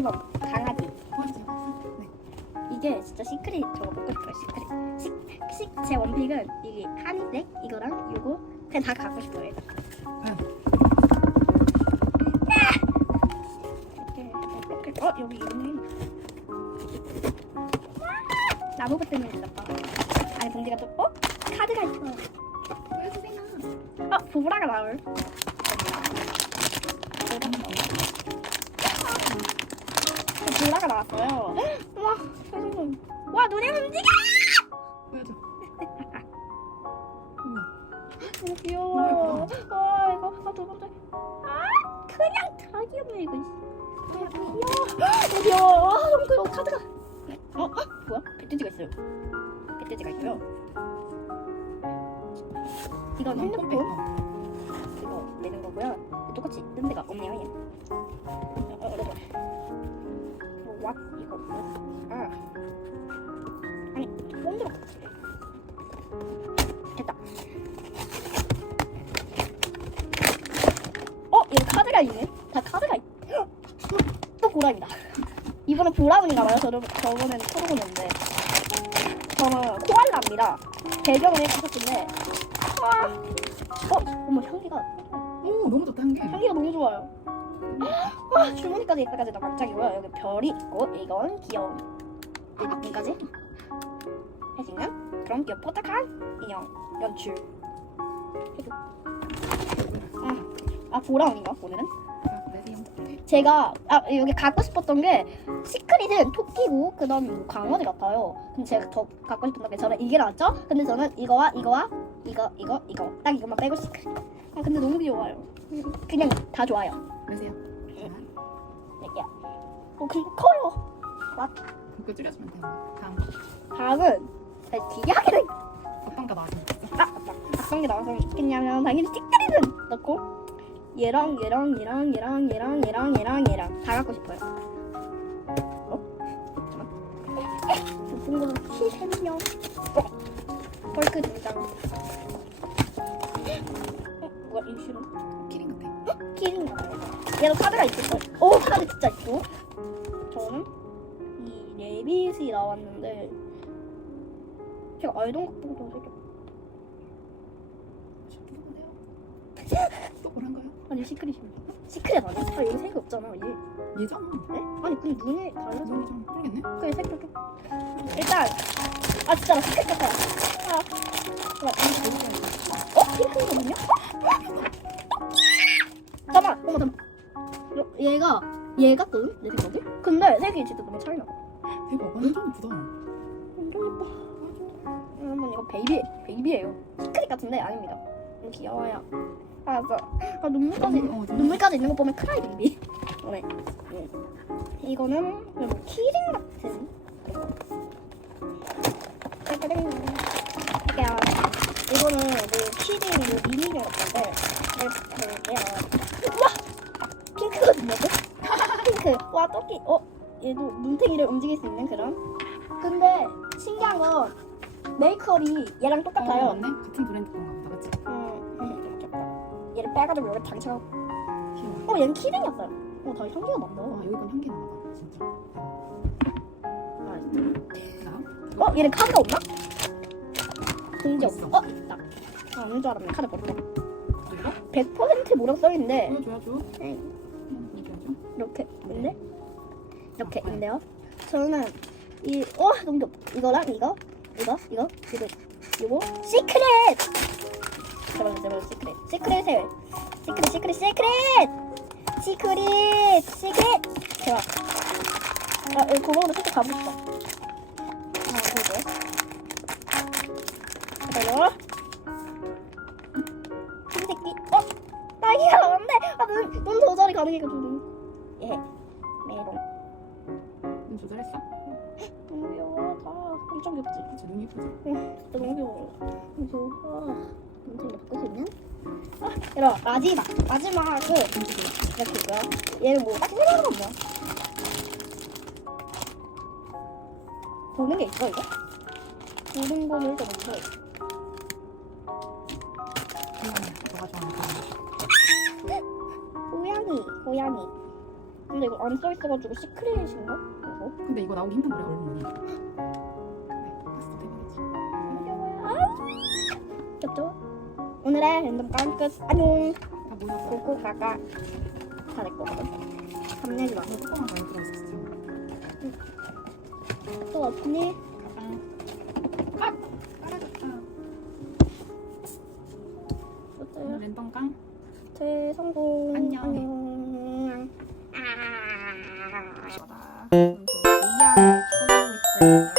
하겠습니다. 1번 강아지. 네. 이게 진짜 시크릿 저거 먹고 싶어요. 시크릿. 식, 식, 제 원픽은 이게 하늘색 이거랑 요거 그냥 다 갖고 싶어요. 이렇게. 어 여기 있네. 나무부 때문에 일렀다. 아니 봉지가 또 어? 카드가 있어. 어 보라가 나올. 보라가 나왔어요. 와 세상에. 와 눈이 움직여. 보여줘. 너무 귀여워. 와 이거 아, 두 번째. 아 그냥 다 귀엽네 이거. 귀여워. 너무 귀여워. 아, 너무 귀여워. 카드가. 어? 어? 뭐야? 배돼지가 있어요. 배돼지가 있고요. 이건 핸드폰. 이거 내는 거고요. 똑같이 있는 데가 없네요. 얘. 어, 어, 이거. 어, 와 이거. 아. 아니 폰으로 됐다. 어, 이거 카드가 있네. 다 카드가 있. 또 보라입니다. 이번엔 보라운인가 봐요. 저는 저번엔 코로보는데 저는 코알라입니다. 배경은 다섯인데 아, 어, 어머 향기가 오 너무 좋다 한 개. 향기가 너무 좋아요. 아, 주머니까지 있다까지 나 깜짝이고요. 여기 별이 있고 이건 귀여운 이까지 해지는 그런 귀엽 뽀짝한 인형 연출. 해줘. 아, 아 보라운인가 오늘은? 제가 아 여기 갖고 싶었던 게 시크릿은 토끼고 그다음에 뭐 강아지 같아요. 근데 제가 더 갖고 싶었던 게 저는 이게 나왔죠? 근데 저는 이거와 이거와 이거 이거 이거 딱 이것만 빼고 시크릿. 아 근데 너무 귀여워요. 그냥 다 좋아요. 내세요. 야, 어 근데 커요. 그거 줄여주면 돼요. 다음 다음은 아, 되게 하게 돼. 어떤 거 나왔으면 좋겠어? 아 맞다. 어떤 게 나왔으면 좋겠냐면 당연히 시크릿은 넣고 얘랑 얘랑 얘랑 얘랑 얘랑 얘랑 얘랑 얘랑 다 갖고 싶어요. 어? 잠깐만. 높은 걸로 키 3명. 어? 헐크 등장. 얘도 카드가 있을 거예요. 오 카드 진짜 있고. 저는 이 레빗이 나왔는데 제가 더 생겼. 누구세요? 또 뭐란가요? 아니 시크릿입니다. 시크릿 아니야? 아 여기 색이 없잖아 얘. 예전 네? 아니 근데 눈이 달라서 눈이 좀 풀리겠네. 그게 색도 좀. 일단 아 진짜 나 시크릿 같아요. 아. 잠깐만 이거 뭐지? 어 핑크거든요? 얘가 얘 같거든 내 생각에. 근데 색이 진짜 너무 차이 나. 대박 완전 예쁘다. 완전 예뻐. 여러분 이거 베이비 베이비예요. 시크릿 같은데 아닙니다. 너무 귀여워요. 알았어. 아 눈물까지 어, 눈물. 눈물까지 있는 거 보면 크라이 베이비. 네. 음. 이거는 그냥 뭐 키링 같은 그런 거. 이거는 뭐 키링 뭐 미니경 같은데 이렇게 해요. 우와 핑크거든요. 이거? 핑크. 와 토끼. 어 얘도 눈탱이를 움직일 수 있는 그런. 근데 신기한 건 메이크업이 얘랑 똑같아요. 어, 맞네. 같은 브랜드 건가 보다, 그치? 음, 음, 이렇게. 얘를 빼가지고 여기. 귀여워. 어, 얘는 키링이었어요. 어, 다 향기가 난다. 와 여기 건 향기 나나 봐 진짜. 아, 다음. 어, 얘는 카드가 없나? 공지. 없어. 어, 있다. 아, 없는 줄 알았네. 카드. 이거? 100% 뭐라고 써있는데, 보여줘야죠. 네, 음, 이렇게 있네? 이렇게 있네요. 저는 이, 와, 너무 귀엽다. 이거랑 이거, 이거, 이거, 이거, 이거, 시크릿! 제발, 제발, 시크릿. 시크릿을. 시크릿, 시크릿, 시크릿! 시크릿! 시크릿! 제발. 아, 여기 구멍으로 살짝 싶다. 아, 그러게. 기다려. 흰 새끼. 어? 딸기가 나왔네. 아, 눈, 눈 조절이 가능해가지고. 예. 메롱. 눈 조절했어? 너무 귀여워. 다 엄청 귀엽지? 그치 눈이 예쁘지? 진짜 너무 귀여워. 무서워. 아, 엄청 바꾸시면. 아, 이런 마지막. 마지막은 눈이 이렇게 있고요. 얘는 뭐 딱히 생각한 건 뭐야? 보는 게 있어, 이거? 보는 거는 일단 없어. 근데 이거 안 써 있어가지고 시크릿인가? 이거? 근데 이거 나오기 힘든 거래 얼마나. 대박이지. 아우 귀엽죠? 오늘의 랜덤 끝 안녕 다 모였어. 고고 가가 다 내 거거든 밤내지 마. 너 뚜껑 잘 들어있어. 또 없니? 아! 깔아줬다. 어때요? 랜덤 깡. 대성공 안녕. 안녕. 아. 이야를 쳐주고 있어요.